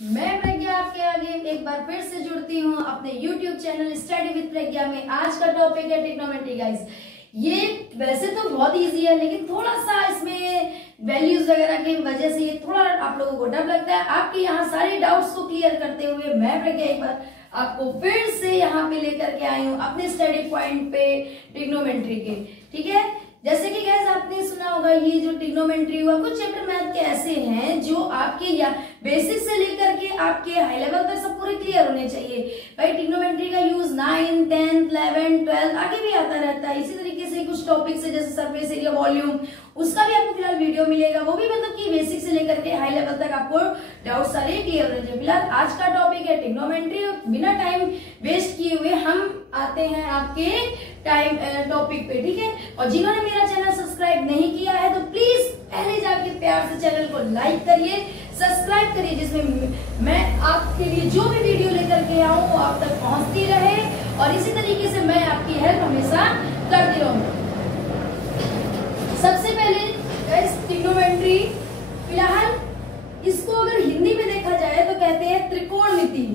मैं प्रज्ञा आपके आगे एक बार फिर से जुड़ती हूँ अपने YouTube चैनल स्टडी विद प्रज्ञा में। आज का टॉपिक है ट्रिग्नोमेट्री गाइस। ये वैसे तो बहुत इजी है, लेकिन थोड़ा सा इसमें वैल्यूज वगैरह की वजह से ये थोड़ा आप लोगों को डर लगता है। आपके यहाँ सारे डाउट्स को क्लियर करते हुए मैं प्रज्ञा एक बार आपको फिर से यहाँ पे लेकर के आई हूँ अपने स्टडी पॉइंट पे ट्रिग्नोमेट्री के। ठीक है, जैसे कि गाइस आपने सुना होगा ये जो ट्रिग्नोमेट्री हुआ, कुछ चैप्टर मैथ के ऐसे हैं जो आपके या बेसिक से लेकर के आपके हाई लेवल तक सब पूरे क्लियर होने चाहिए। भाई ट्रिग्नोमेट्री का यूज 9, 10, 11, 12 आगे भी आता रहता है। इसी तरीके से कुछ टॉपिक्स है जैसे सरफेस एरिया, वॉल्यूम, उसका भी आपको फिलहाल वीडियो मिलेगा। वो भी मतलब कि बेसिक से लेकर के हाई लेवल तक आपको डाउट सारे क्लियर होने चाहिए। फिलहाल आज का टॉपिक है ट्रिग्नोमेट्री। बिना टाइम वेस्ट किए हुए हम आते हैं आपके टाइम टॉपिक पे। ठीक है, और जिन्होंने मेरा चैनल सब्सक्राइब नहीं किया है तो प्लीज पहले जाके प्यार से चैनल को लाइक करिए, सब्सक्राइब करिए, जिसमें मैं आपके लिए जो भी वीडियो लेकर के आऊं वो आप तक पहुंचती रहे और इसी तरीके से मैं आपकी हेल्प हमेशा करती रहूंगी। सबसे पहले ट्रिग्नोमेट्री, फिलहाल इसको अगर हिंदी में देखा जाए तो कहते हैं त्रिकोणमिति।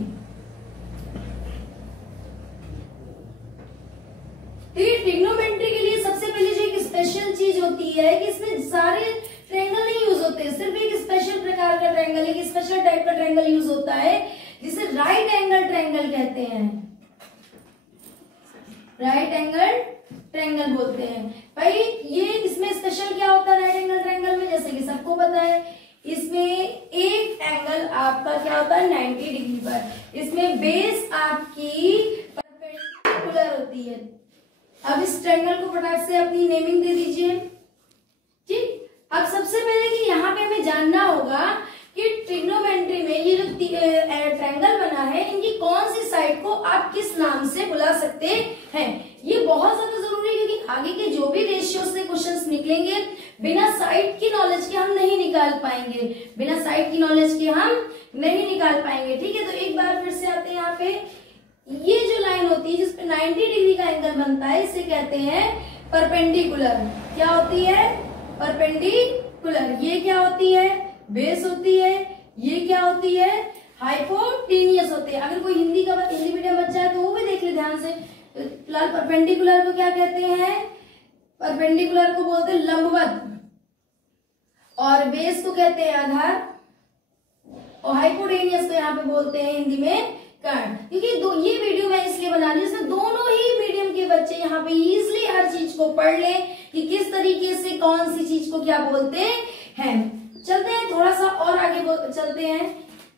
ट्रिग्नोमेट्री के लिए सबसे पहले जो एक स्पेशल चीज होती है कि इसमें सारे ट्रायंगल नहीं यूज होते, सिर्फ एक स्पेशल प्रकार का ट्रायंगल, एक स्पेशल टाइप का ट्रायंगल यूज होता है जिसे राइट एंगल ट्रायंगल कहते हैं। राइट एंगल ट्रायंगल बोलते हैं। भाई ये इसमें स्पेशल क्या होता है राइट एंगल ट्रायंगल में, जैसे कि सबको पता है इसमें एक एंगल आपका क्या होता है 90 डिग्री पर। इसमें बेस आपकी परपेंडिकुलर होती है। अब इस ट्रायंगल को फटाक से अपनी नेमिंग दे दीजिए। ठीक, अब सबसे पहले कि यहाँ पे हमें जानना होगा कि ट्रिग्नोमेट्री में ये जो ट्रायंगल बना है इनकी कौन सी साइड को आप किस नाम से बुला सकते हैं। ये बहुत ज्यादा जरूरी है क्योंकि आगे के जो भी रेशियो से क्वेश्चंस निकलेंगे बिना साइड की नॉलेज के हम नहीं निकाल पाएंगे, बिना साइड की नॉलेज के हम नहीं निकाल पाएंगे। ठीक है, तो एक बार फिर से आते हैं यहाँ पे। ये जो लाइन होती है जिसपे 90 डिग्री का एंगल बनता है इसे कहते हैं परपेंडिकुलर। क्या होती है? परपेंडिकुलर। ये क्या होती है? बेस होती है। ये क्या होती है? हाइपोटेनियस होती है। अगर कोई हिंदी मीडियम बच्चा है तो वो भी देख ले ध्यान से। फिलहाल परपेंडिकुलर को क्या कहते हैं? परपेंडिकुलर को बोलते हैं लंबवत, और बेस को कहते हैं आधार, और हाइपोटेनियस को यहाँ पे बोलते हैं हिंदी में कर्ण। क्योंकि ये वीडियो मैं इसलिए बना रही हूँ इसमें दोनों ही मीडियम के बच्चे यहाँ पे इजिली हर चीज को पढ़ ले कि किस तरीके से कौन सी चीज को क्या बोलते हैं। चलते हैं थोड़ा सा और आगे चलते हैं।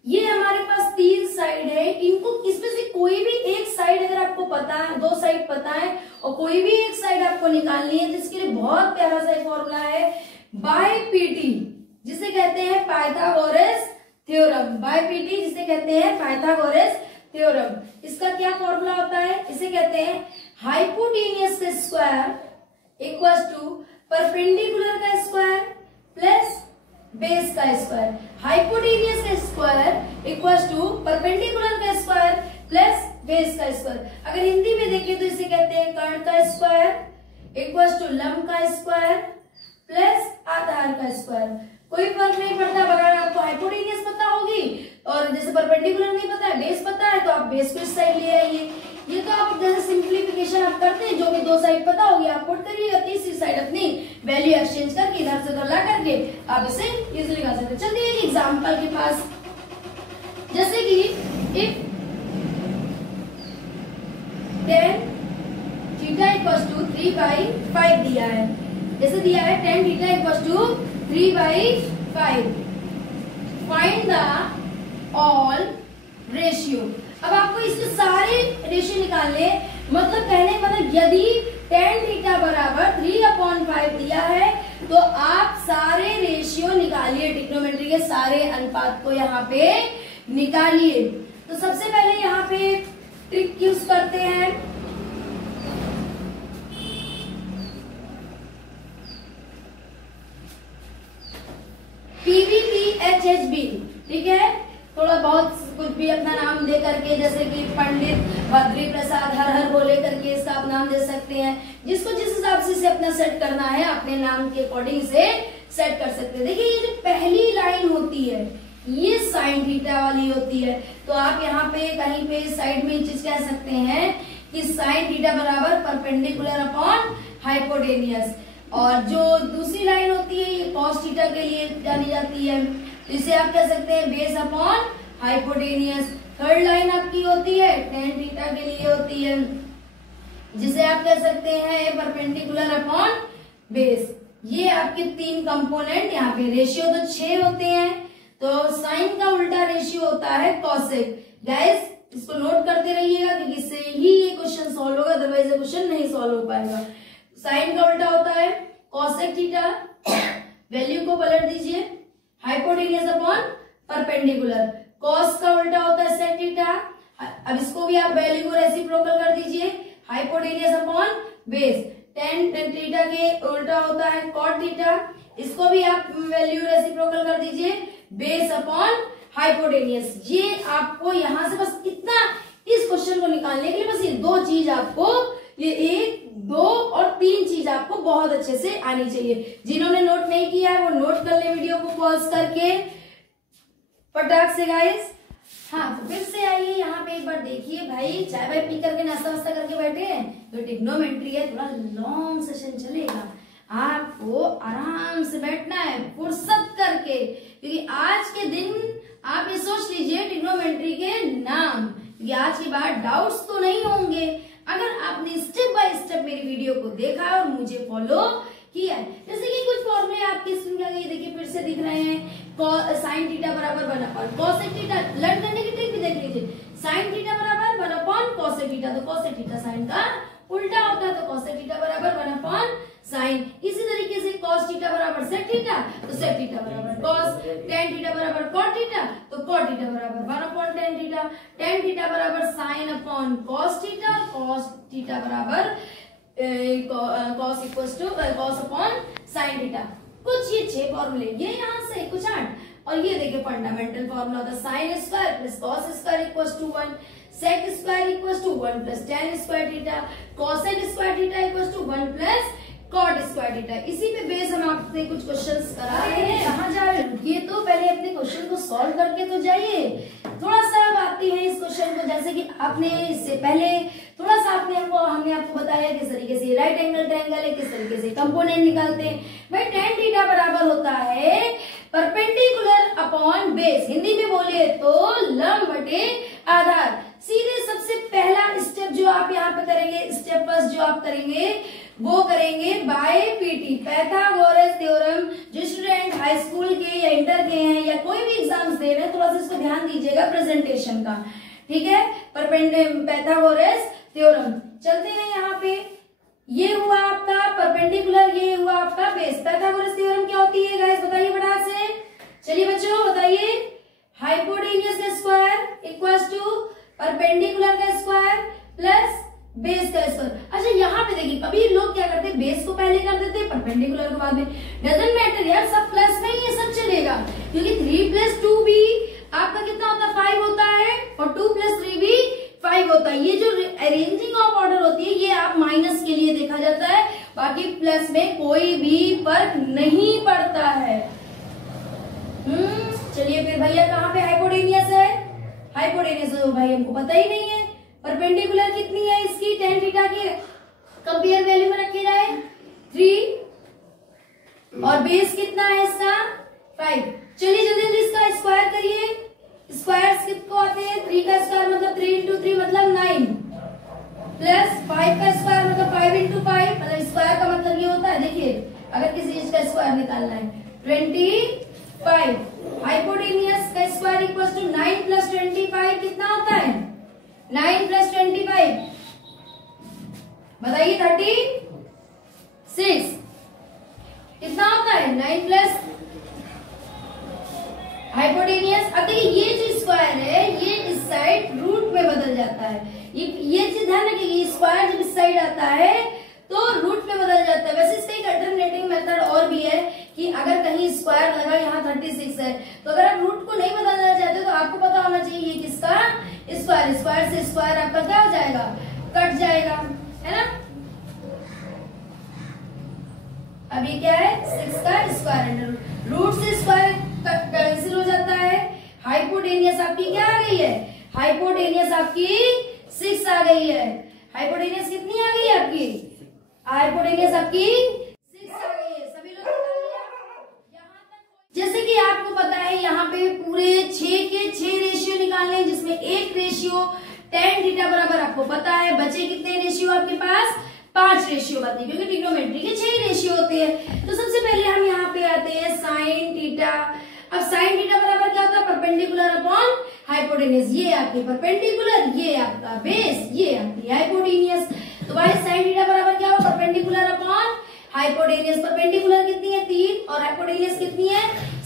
ये हमारे पास 3 साइड है, इनको इसमें से कोई भी एक साइड अगर आपको पता है, 2 साइड पता है और कोई भी एक साइड आपको निकालनी है, जिसके लिए बहुत प्यारा सा फॉर्मूला है बाय पीटी, जिसे कहते हैं पाइथागोरस थ्योरम। बाय पीटी जिसे कहते हैं पाइथागोरस थ्योरम। इसका क्या फॉर्मूला होता है? इसे कहते हैं हाइपोटेनियस का स्क्वायर इक्वल्स टू परपेंडिकुलर का स्क्वायर प्लस बेस का स्क्वायर। हाइपोटेनियस का स्क्वायर इक्वल्स टू परपेंडिकुलर का स्क्वायर प्लस बेस का स्क्वायर। अगर हिंदी में देखें तो इसे कहते हैं कर्ण का स्क्वायर इक्वल्स टू लंब का स्क्वायर प्लस आधार का स्क्वायर। कोई फर्क नहीं पड़ता, अगर आपको हाइपोटेनियस पता होगी और जैसे परपेंडिकुलर नहीं पता है, बेस पता है, तो आप बेस को इस साइड ले आइए। ये तो आप जैसे सिंप्लीफिकेशन आप करते हैं, जो भी 2 साइड पता होगी आप पुट करिएगा, तीसरी साइड अपनी वैल्यू एक्सचेंज करके इधर से उधर ला करके आप इसे इजिली कर सकते हैं। चलिए एक एग्जाम्पल के पास, जैसे कि एक tan थीटा इक्वल्स टू 3/5 दिया है। जैसे दिया है tan theta equals to 3/5, find the all ratio. अब आपको इसके सारे रेशियो निकालने, मतलब कहने मतलब यदि tan थीटा बराबर 3/5 दिया है तो आप सारे रेशियो निकालिए, ट्रिग्नोमेट्री के सारे अनुपात को यहाँ पे निकालिए। तो सबसे पहले यहाँ पे ट्रिक यूज करते हैं। PVPHHB, ठीक है, थोड़ा बहुत कुछ भी अपना नाम दे करके, जैसे कि पंडित बद्री प्रसाद हर हर बोले करके इसका आप नाम दे सकते हैं। जिसको जिस हिसाब से इसे अपना सेट करना है अपने नाम के अकॉर्डिंग से सेट कर सकते हैं। देखिए ये जो पहली लाइन होती है ये साइन थीटा वाली होती है। तो आप यहाँ पे कहीं पे साइड में चीज कह सकते हैं कि साइन थीटा बराबर परपेंडिकुलर अपॉन हाइपोटेनियस। और जो दूसरी लाइन होती है ये कॉस थीटा के लिए जानी जाती है, तो इसे आप कह सकते हैं base upon hypotenuse. Third line आपकी होती है टेन थीटा के लिए होती है, जिसे आप कह सकते हैं परपेंडिकुलर अपॉन बेस। ये आपके तीन कंपोनेंट, यहाँ पे रेशियो तो 6 होते हैं, तो साइन का उल्टा रेशियो होता है कॉसेक। गाइस इसको नोट करते रहिएगा क्योंकि इससे ही ये क्वेश्चन सॉल्व होगा, अदरवाइज ये क्वेश्चन नहीं सॉल्व हो पाएगा। साइन का उल्टा होता है कॉसेक थीटा, वैल्यू को पलट दीजिए, हाइपोटेनियस अपॉन परपेंडिकुलर। कॉस का उल्टा होता है सेक थीटा, अब इसको भी आप वैल्यू को रेसिप्रोकल कर दीजिए, hypotenuse upon base. Tan theta के उल्टा होता है कॉट थीटा, इसको भी आप वैल्यू रेसिप्रोकल कर दीजिए, बेस अपॉन हाइपोटेनियस। ये आपको यहां से बस इतना, इस क्वेश्चन को निकालने के लिए बस ये 2 चीज आपको, ये 1, 2 और 3 चीज आपको बहुत अच्छे से आनी चाहिए। जिन्होंने नोट नहीं किया है वो नोट कर ले वीडियो को पॉज करके फटाक से गाइस। हाँ तो फिर से आइए यहाँ पे एक बार देखिए भाई, चाय वाय पी करके नाश्ता वास्ता करके बैठे हैं, तो ट्रिग्नोमेट्री है, थोड़ा लॉन्ग सेशन चलेगा, आपको आराम से बैठना है फुर्सत करके, क्योंकि आज के दिन आप ये सोच लीजिए ट्रिग्नोमेट्री के नाम, क्योंकि आज के बाद डाउट्स तो नहीं होंगे अगर आपने स्टेप बाय स्टेप मेरी वीडियो को देखा और मुझे फॉलो किया है। जैसे कि कुछ फॉर्मूले आपकी स्क्रीन के आगे देखिए फिर से दिख रहे हैं, साइन थीटा बराबर 1 कॉसेक थीटा, लर्न करने की ट्रिक भी देख लीजिए, साइन थीटा बराबर 1 कॉसेक थीटा, तो कॉसेक थीटा साइन का उल्टा होता है, तो कॉसेक थीटा बराबर 1 साइन। इसी तरीके से कॉस थीटा बराबर सेक थीटा, तो सेक थीटा बराबर कॉस। टेन थीटा बराबर कॉट थीटा, तो कॉट थीटा बराबर 1/tan थीटा। टेन थीटा बराबर sine upon cos theta, cos theta बराबर cos equals to cos upon sine theta. कुछ ये 6 फॉर्मूले, ये यहाँ से कुछ 8, और ये देखिए फंडामेंटल फॉर्मूला होता है sine square plus cos square equals to 1, sec square equals to 1 plus tan square theta, cosec square theta equals to 1 plus cot square theta. इसी पे बेस हम आपसे कुछ क्वेश्चंस करा रहे हैं। कहाँ जा रहे हैं? ये तो पहले अपने क्वेश्चन को सॉल्व करके तो जाइए। थोड़ा सा अब आती है इस क्वेश्चन को, जैसे कि आपने इससे पहले थोड़ा सा हमने आपको बताया किस तरीके से राइट एंगल ट्रायंगल है, किस तरीके से कंपोनेंट निकालते हैं। भाई टेन थीटा बराबर होता है परपेंडिकुलर अपॉन बेस, हिंदी में बोले तो लंब बटे आधार। सीधे सबसे पहला स्टेप जो आप यहाँ पे करेंगे, स्टेप फर्स्ट जो आप करेंगे वो करेंगे बाय पीटी, पाइथागोरस थ्योरम। जो स्टूडेंट हाई स्कूल के या इंटर के हैं या कोई भी एग्जाम्स दे रहे हैं, थोड़ा सा इसको ध्यान दीजिएगा प्रेजेंटेशन का, ठीक है। पाइथागोरस थ्योरम चलते हैं यहाँ पे। ये हुआ आपका परपेंडिकुलर, ये हुआ आपका बेस। पाइथागोरस थ्योरम क्या होती है गाइस, बताइए फटाक से, चलिए बच्चों बताइए। हाइपोटेनियस का स्क्वायर इक्वल्स टू परपेंडिकुलर का स्क्वायर प्लस बेस का स्क्वायर। अच्छा यहाँ पे देखिए, कभी लोग क्या करते हैं, बेस को पहले कर देते हैं, परपेंडिकुलर को बाद में। डजंट मैटर यार, सब प्लस में ही सब चलेगा, क्योंकि 3 + 2 भी आपका कितना होता है, 5 होता है, और 2 + 3 भी 5 होता है। ये जो अरेंजिंग ऑफ ऑर्डर होती है ये आप माइनस के लिए देखा जाता है, बाकी प्लस में कोई भी फर्क नहीं पड़ता है। चलिए फिर भैया कहाँ पे हाइपोटेनियस है, हाइपोटेनियस भाई हमको पता ही नहीं है। परपेंडिकुलर कितनी है इसकी, टेन थीटा की कंपेयर वैल्यू में रखी जाए 3, और बेस कितना है इसका 5। चलिए जल्दी जल्दी इसका स्क्वायर करिए। स्क्वायर्स कितने आते हैं, 3 का स्क्वायर मतलब 3 × 3 मतलब 9, प्लस 5 का स्क्वायर मतलब 5 × 5, मतलब स्क्वायर का मतलब ये होता है, देखिए अगर किसी चीज का स्क्वायर निकालना है 25। हाइपोटेनियस का स्क्वायर इक्वल्स टू 9 + 25 कितना होता है, 9 + 25 बताइए 36 कितना होता है, 9 प्लस हाइपोटेनियस। अब देखिए ये जो स्क्वायर है ये इस साइड रूट में बदल जाता है, ये चीज ध्यान रखिए, स्क्वायर जब इस साइड आता है तो रूट में बदल जाता है। वैसे इसका एक अल्टरनेटिंग मेथड और भी है कि अगर कहीं स्क्वायर लगा यहाँ 36 है, तो अगर आप रूट को नहीं बदलना चाहते तो आपको पता होना चाहिए ये किसका स्क्वायर, स्क्वायर से स्क्वायर आपका क्या हो जाएगा, कट जाएगा, है ना। अब ये क्या है, 6 का स्क्वायर, रूट से स्क्वायर कैंसिल हो जाता है, आपकी क्या आ गई है, हाइपोटेनियस आपकी 6 आ गई है। हाइपोटेनियस कितनी आ गई है आपकी, हाइपोटेनियस आपकी 6 आ गई है। सभी लोग निकाल लिया यहाँ तक। जैसे कि आपको पता है यहाँ पे पूरे 6 के 6 रेशियो निकालने, जिसमें एक रेशियो tan थीटा बराबर आपको पता है, बचे कितने रेशियो आपके पास, 5 रेशियो बचे, क्योंकि ट्रिग्नोमेट्री के 6 रेशियो होते हैं। तो सबसे पहले हम यहाँ पे आते हैं साइन थीटा। अब साइन थीटा बराबर क्या होता है, परपेंडिकुलर अपॉन हाइपोटेनियस। ये आपकी परपेंडिकुलर, ये आपका बेस, ये आपकी हाइपोटेनियस। तो भाई साइन थीटा बराबर क्या होगा, परपेंडिकुलर अपॉन हाइपोटेनियस। परपेंडिकुलर कितनी है 3 और हाइपोटेनियस कितनी है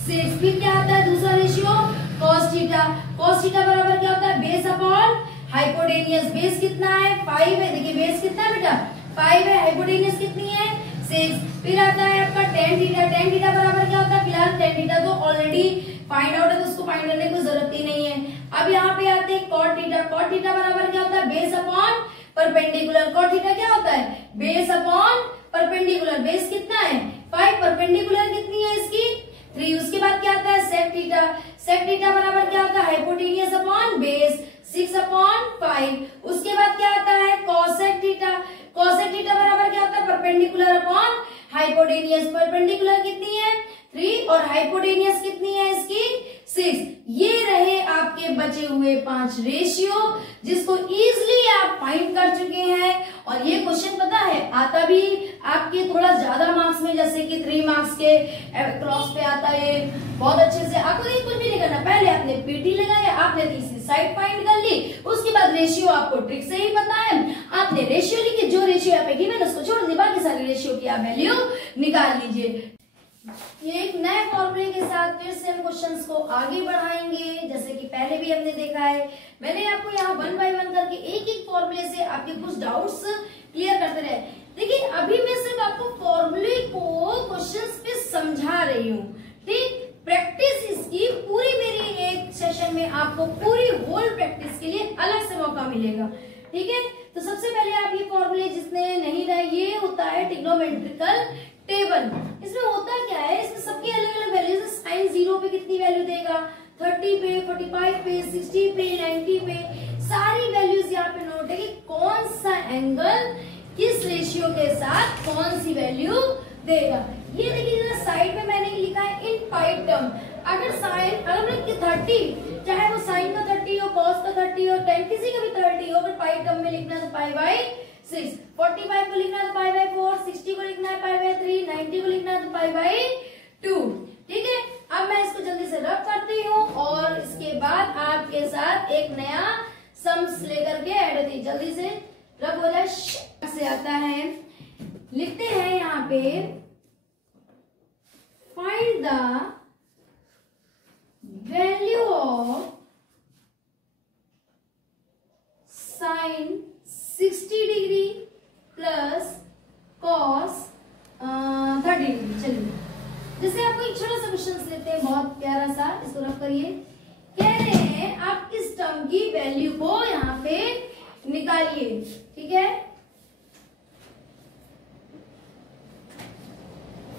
6। फिर क्या आता है दूसरा ratio cos theta. cos theta बराबर क्या होता है, बेस अपॉन हाइपोटेनियस। बेस कितना है 5 है, देखिए बेस कितना है बेटा 5 है, हाइपोटेनियस कितनी है 6। फिर आता है आपका tan थीटा। tan थीटा बराबर क्या होता है, फिलहाल tan थीटा तो ऑलरेडी फाइंड आउट है, तो उसको फाइंड करने की जरूरत ही नहीं है। अब यहाँ पे आते हैं cot थीटा। cot थीटा बराबर क्या होता है, base upon perpendicular. cot theta क्या होता है, बेस अपॉन परपेंडिकुलर। बेस कितना है 5, परपेंडिकुलर कितनी है इसकी 3। उसके बाद क्या आता है sec थीटा। sec थीटा बराबर क्या होता है, हाइपोटेनियस अपॉन बेस 6 अपॉन 5। उसके बाद क्या आता है cosec थीटा। cosec थीटा बराबर क्या होता है, परपेंडिकुलर अपॉन हाइपोटेनियस। परपेंडिकुलर कितनी है 3 और हाइपोटेनियस कितनी है इसकी 6। ये रहे आपके बचे हुए 5 रेशियो, जिसको इजीली आप फाइंड कर चुके हैं। और ये क्वेश्चन पता है आता भी आपके थोड़ा ज्यादा मार्क्स में, जैसे कि 3 मार्क्स के क्रॉस पे आता है बहुत अच्छे से। आपको ये कुछ भी नहीं करना, पहले आपने पीटी लगाया, आपने तीसरी साइड फाइंड कर ली, उसके बाद रेशियो आपको ट्रिक से ही पता है, आपने रेशियो लिखी, जो रेशियो यहाँ पे गिवन उसको छोड़ दी, बाकी सारी रेशियो की आप वैल्यू निकाल लीजिए। ये एक नए फॉर्मूले के साथ फिर से हम क्वेश्चंस को आगे बढ़ाएंगे, जैसे कि पहले भी हमने देखा है। मैंने आपको यहाँ 1 बाय 1 करके एक एक फॉर्मूले से आपके कुछ डाउट्स क्लियर करते रहे। देखिए अभी मैं सिर्फ आपको फॉर्मूले को क्वेश्चंस पे समझा रही हूँ, ठीक। प्रैक्टिस इसकी पूरी मेरी एक सेशन में आपको पूरी होल प्रैक्टिस के लिए अलग से मौका मिलेगा, ठीक है। तो सबसे पहले आप ये फॉर्मूले जिसने नहीं रहा, ये होता है ट्रिग्नोमेट्रिकल टेबल। इसमें होता क्या है, इसमें सबकी अलग अलग वैल्यूज। साइन 0 पे कितनी वैल्यू देगा, 30 पे, 45 पे, 60 पे, 90 पे, सारी वैल्यूज यहाँ पे नोट है कि कौन सा एंगल किस रेशियो के साथ कौन सी वैल्यू देगा। ये देखिए साइड में मैंने लिखा है इन पाई टर्म। अगर साइन अगर 30, चाहे वो साइन का 30 हो, कॉस का 30 हो, tan किसी का भी 30 हो, अगर पाई टर्म में लिखना है तो पाई बाई 6, 45 को लिखना है तो पाई बाई 4, 60 को लिखना है पाई बाई 3, 90 को लिखना है तो पाई बाई 2, ठीक है। अब मैं इसको जल्दी से रब करती हूँ और इसके बाद आपके साथ एक नया सम्स लेकर के ऐड होती है। जल्दी से रब हो जाए से आता है, लिखते हैं यहाँ पे find the value of sine 60 degree plus cos 30 degree. चलिए जैसे आपको एक छोटा सा क्वेश्चन लेते हैं, बहुत प्यारा सा, इसको रख करिए। कह रहे हैं आप इस टर्म की वैल्यू को यहाँ पे निकालिए, ठीक है।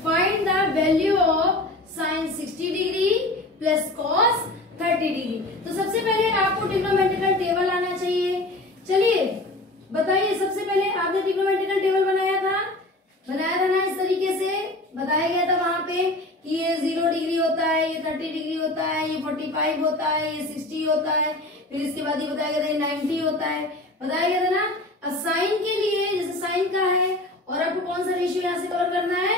Find the value of sine 60 degree plus cos 30 degree. तो सबसे पहले आपको ट्रिग्नोमेट्रिकल टेबल आना चाहिए। चलिए बताइए, सबसे पहले आपने ट्रिग्नोमेट्रिकल टेबल बनाया था ना, इस तरीके से बताया गया था वहां पे कि ये 0 डिग्री होता है, ये 30 डिग्री होता है, ये 45 होता है, ये 60 होता है, फिर इसके बाद ये बताया गया था ये 90 होता है, बताया गया था ना। अब साइन के लिए जैसे साइन का है और आपको कौन सा रेशियो यहाँ से कवर करना है,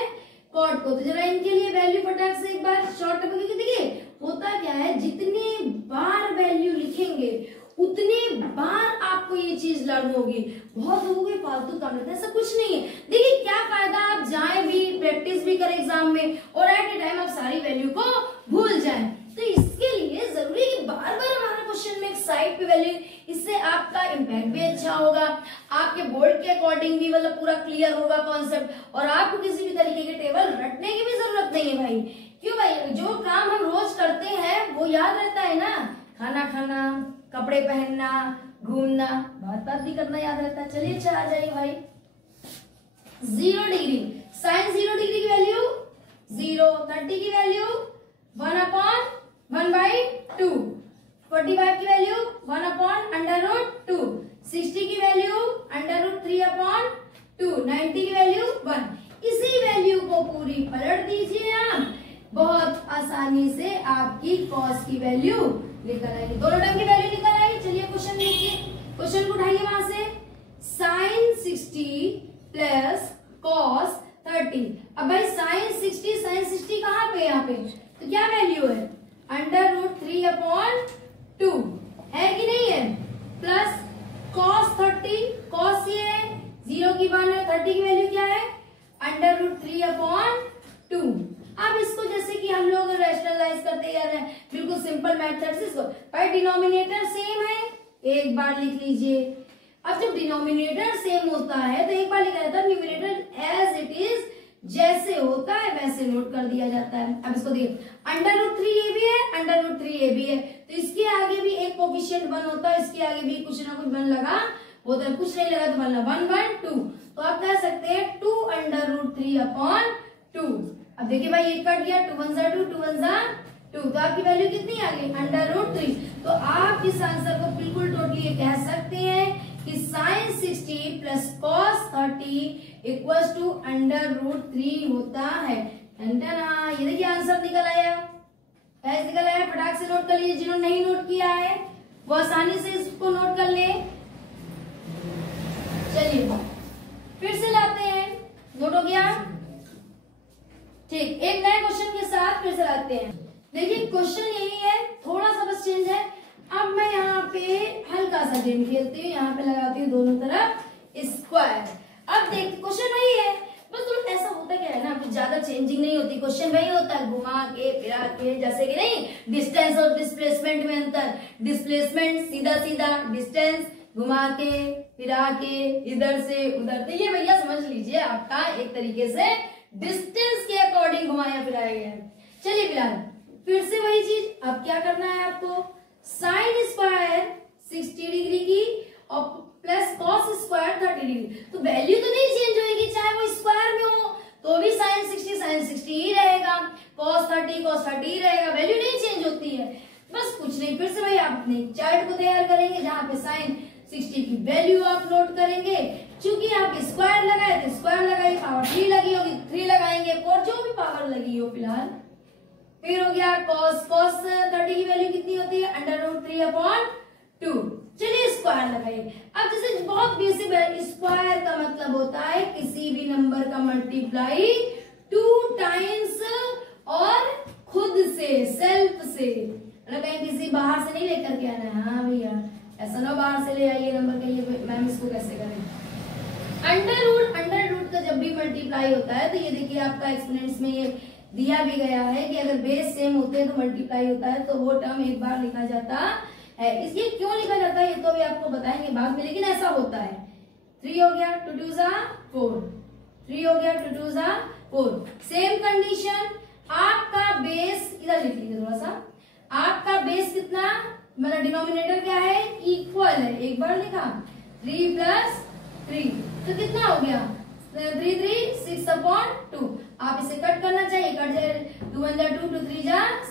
कॉट को। तो जरा इनके लिए वैल्यू फटाक से एक बार शॉर्ट टर्म, क्योंकि देखिए होता क्या है, जितने बार वैल्यू लिखेंगे उतने बार आपको ये चीज लर्न होगी। बहुत लोगों के फालतू काम रहता है, ऐसा कुछ नहीं है। देखिए क्या फायदा आप जाएं भी, प्रैक्टिस भी करें एग्जाम में और एट ए टाइम आप सारी वैल्यू को भूल जाएं। तो इसके लिए जरूरी है कि बार बार हमारा क्वेश्चन में एक साइड पे वैल्यू, इससे आपका इम्पैक्ट भी अच्छा होगा, आपके बोर्ड के अकॉर्डिंग भी मतलब पूरा क्लियर होगा कॉन्सेप्ट, और आपको किसी भी तरीके के टेबल रटने की भी जरूरत नहीं है भाई। क्यों भाई, जो काम हम रोज करते हैं वो याद रहता है ना, खाना खाना, कपड़े पहनना, घूमना, बात भी करना याद रहता है। चलिए अच्छा आ जाइए भाई, 0 डिग्री साइन 0 डिग्री की वैल्यू 0, 30 की वैल्यू 1/1/2, 45 की वैल्यू 1/√2, 60 की वैल्यू √3/2, 90 की वैल्यू 1। इसी वैल्यू को पूरी पलट दीजिए आप, बहुत आसानी से आपकी कॉस की वैल्यू निकल आएगी, दोनों टर्म की वैल्यू निकल आएगी। चलिए क्वेश्चन देखिए, क्वेश्चन को उठाइए वहां से, sin 60 प्लस cos 30। अब भाई sin 60 कहाँ पे, यहाँ पे तो क्या वैल्यू है, √3/2 है कि नहीं है, प्लस cos 30, cos ये है 0 की 1 है, 30 की वैल्यू क्या है √3/2। अब इसको जैसे कि हम लोग रैशनलाइज करते जा रहे हैं, बिल्कुल सिंपल मेथड से इसको, भाई डिनोमिनेटर सेम है, एक बार लिख लीजिए। अब जब डिनोमिनेटर सेम होता है तो एक बार लिखा जाता है, न्यूमरेटर एज इट इज, जैसे होता है वैसे नोट कर दिया जाता है। अब इसको देखिए, √3 ये भी है, √3 ये भी है, तो इसके आगे भी एक कोफिशिएंट 1 होता है, इसके आगे भी कुछ ना कुछ 1 लगा होता है, कुछ नहीं लगा तो 1 1 1 2, तो आप कह सकते हैं 2√3/2। अब देखिए भाई ये कट गया, 2 1 2 2 1 2, तो आपकी वैल्यू कितनी आ गई √3। तो आप इस आंसर को बिल्कुल टोटली ये कह सकते हैं कि sin 60 plus cos 30 equals to √3 होता है। ये देखिए आंसर निकल आया, कैसे निकल आया, फटाक से नोट कर लीजिए, जिन्होंने नहीं नोट किया है वो आसानी से इसको नोट कर ले। चलिए फिर से लाते हैं, नोट हो गया, ठीक, एक नए क्वेश्चन के साथ फिर से लाते हैं। देखिए क्वेश्चन यही है, थोड़ा सा बस चेंज है। अब मैं यहाँ पे हल्का सा गेम खेलती हूँ, यहाँ पे लगाती हूँ दोनों तरफ स्क्वायर। अब देखिए क्वेश्चन वही है, बस थोड़ा ऐसा होता क्या है ना, कुछ ज्यादा चेंजिंग नहीं होती, क्वेश्चन वही होता है, घुमा के फिरा के, जैसे कि नहीं डिस्टेंस और डिस्प्लेसमेंट में अंतर, डिस्प्लेसमेंट सीधा सीधा, डिस्टेंस घुमा के फिरा के इधर से उधर, तो ये भैया समझ लीजिए आपका एक तरीके से डिस्टेंस के अकॉर्डिंग घुमाया फिराया गया है। चलिए फिलहाल फिर से वही चीज, अब क्या करना है आपको, साइन स्क्वायर 60 डिग्री की और प्लस कॉस स्क्वायर 30 डिग्री, तो वैल्यू तो नहीं चेंज होगी, चाहे वो स्क्वायर में हो तो भी साइन 60 ही रहेगा, cos 30 ही रहेगा, वैल्यू नहीं चेंज होती है। बस कुछ नहीं, फिर से भाई आप अपने चार्ट को तैयार करेंगे जहां पे साइन 60 की वैल्यू आप नोट करेंगे, चूंकि आप स्क्वायर लगाए तो स्क्वायर लगाइए, पावर 3 लगी होगी 3 लगाएंगे, और जो भी पावर लगी हो फिलहाल। फिर हो गया cos 30 की वैल्यू कितनी होती है √3/2। चलिए स्क्वायर लगाइए। अब जैसे बहुत बेसिक है, स्क्वायर का मतलब होता है किसी भी नंबर का मल्टीप्लाई 2 टाइम्स और खुद से, सेल्फ से, मतलब कहीं किसी बाहर से नहीं लेकर के आना है। हाँ भैया ऐसा ना बाहर से ले आइए नंबर, कहिए मैम इसको कैसे करें। अंडर रूट का जब भी मल्टीप्लाई होता है तो ये देखिए आपका एक्सपोनेंट्स में ये दिया भी गया है कि अगर बेस सेम होते हैं तो मल्टीप्लाई होता है, तो वो टर्म एक बार लिखा जाता है। इसलिए क्यों लिखा जाता है ये तो अभी आपको बताएंगे बाद में, लेकिन ऐसा होता है। 3 हो गया 2 2 4, 3 हो गया 2 2 4। सेम कंडीशन, आपका बेस इधर लिख लीजिए थोड़ा सा, आपका बेस कितना, मतलब डिनोमिनेटर क्या है, इक्वल है, एक बार लिखा 3 + 3, तो कितना हो गया 3 3 6/2। आप इसे कट करना चाहिए, कट जाए 2 1 2 2 3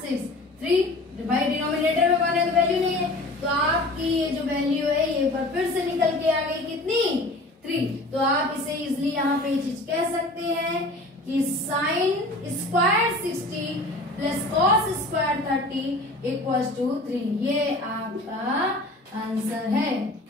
6 3, भाई डिनोमिनेटर में 1 है तो वैल्यू नहीं है, तो आपकी ये जो वैल्यू है ये पर फिर से निकल के आ गई कितनी 3। तो आप इसे इजिली यहाँ पे चीज कह सकते हैं कि sine square 60 plus cos square 30 equals to 3, ये आपका आंसर है।